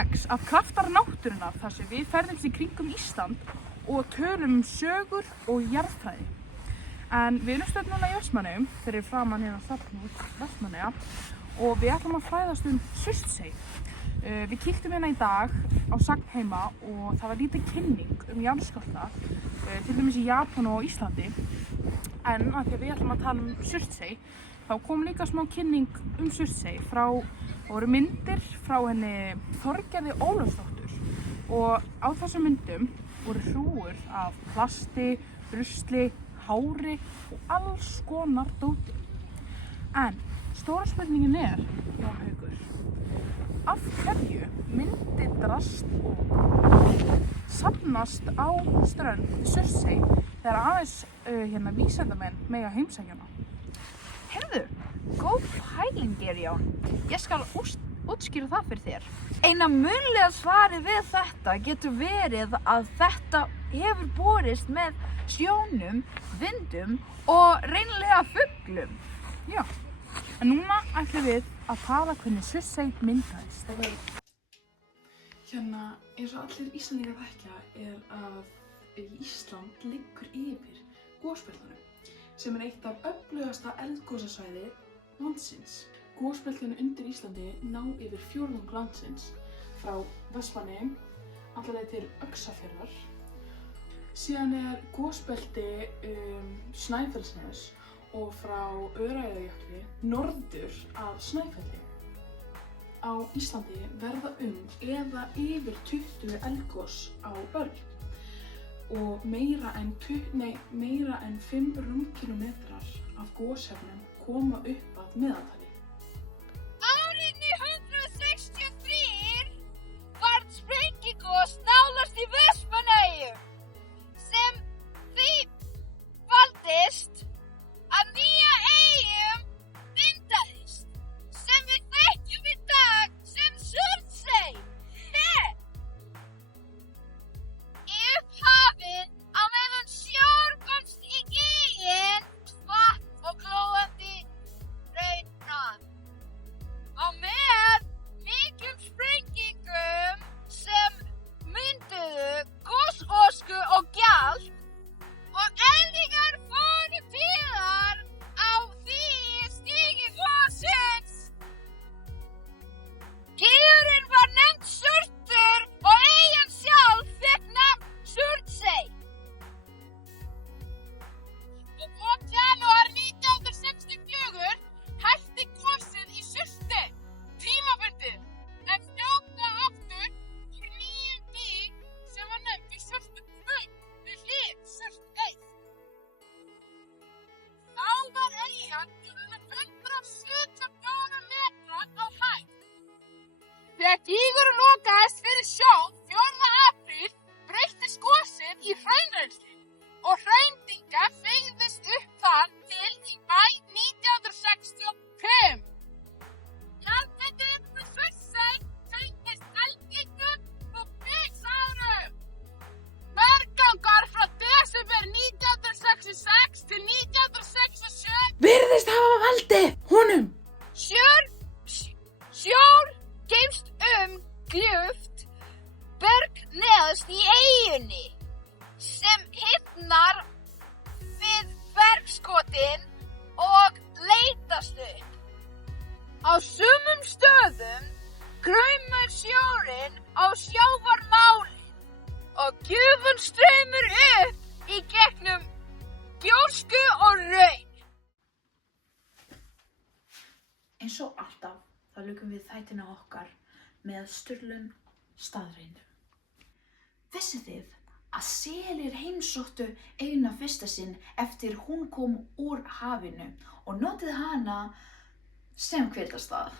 6 af kraftar náttúrunnar þar sem við ferðumst í kringum Ísland og tölum sögur og jarðfræði. En við erum stödd núna í Vestmannaeyjum, fyrir framan hérna safnhús Vestmannaeyja og við ætlum að fræðast Surtsey. Við kíktum hérna í dag á Sagn heima og það var lítið kynning jarðskjálfta, til dæmis í Japan og Íslandi. En af því að við ætlum að tala Surtsey, þá kom líka smá kynning Surtsey voru myndir frá henni Þorgerði Ólafsdóttur og á þessum myndum voru hrúgur af plasti, rusli, hári og alls konar dóti. En stóra spurningin Jón Haukur, af hverju myndi drast og safnast á strönd Surtsey þegar aðeins vísindamenn mega heimsækja hana? Heyrðu, góð pæling Jón. Ég skal útskýra það fyrir þér. Eina munnlega svarið við þetta getur verið að þetta hefur borist með sjónum, vindum og reynilega fuglum. Já, en núna ætlum við að tala hvernig Surtsey myndaðist. Eins og allir Íslendingar þekkja að Ísland liggur yfir gosbeltunum, sem eitt af öflugasta eldgosasvæði landsins. Gosbeltin undir Íslandi ná yfir fjórðung landsins, frá Vestmannaeyjum alla leið til Öxarfjarðar. Síðan gosbelti Snæfellsness og frá Öræfajökli norður að Snæfelli. Á Íslandi verða eða yfir 20 eldgos á öld og meira en 5 rúmkilometrar af goshefnum koma upp að meðaltali. Árið 1963 varð sprengigos nálægt í Vestmannaeyjum sem því valdist að nýja eyjum myndaðist sem við þekkjum í dag sem Surtsey. Í upphafi á meðan sjór komst í gíginn vatn og glóandi hraunnar. Á með miklum sprengingum sem mynduðu gosösku og gjálft og eldingar fóru tíðar á því stigi gossins. Gígurinn var nefnd Surtur og eyjan sjálf fékk nafn Surtsey. Og janúar 1964 hætti gosið í Surtsey tímabundið, en fljótlega aftur úr nýjum gíg sem var nefndur Surturhraun við hlið Surtsey. Þá var eyjan um 174 metrar á hæð. Þegar gígurinn lokaðist fyrir sjó 4. apríl breyttist gosið í hraunrennsli og hraundynga byggðist upp þar til í maí 1965. Jarðhitinn við Surtsey tengist eldingum og byggsárum. Berggangar frá desember 1966 til 1967 Virðist hafa valdið honum! Sjór geymst gljúft berg neðst í eyjunni sem hitnar við bergskotin og leitast upp. Á sumum stöðum kraumar sjórinn á sjávarmálið og gufan streymir upp í gegnum gjósku og raun. Eins og alltaf þá ljúkum við þættina okkar með sturlum staðreyndum. Vissuð þið að selir heimsóttu eyjuna fyrsta sinn eftir hún kom úr hafinu og notuðu hana sem hvíldarstað?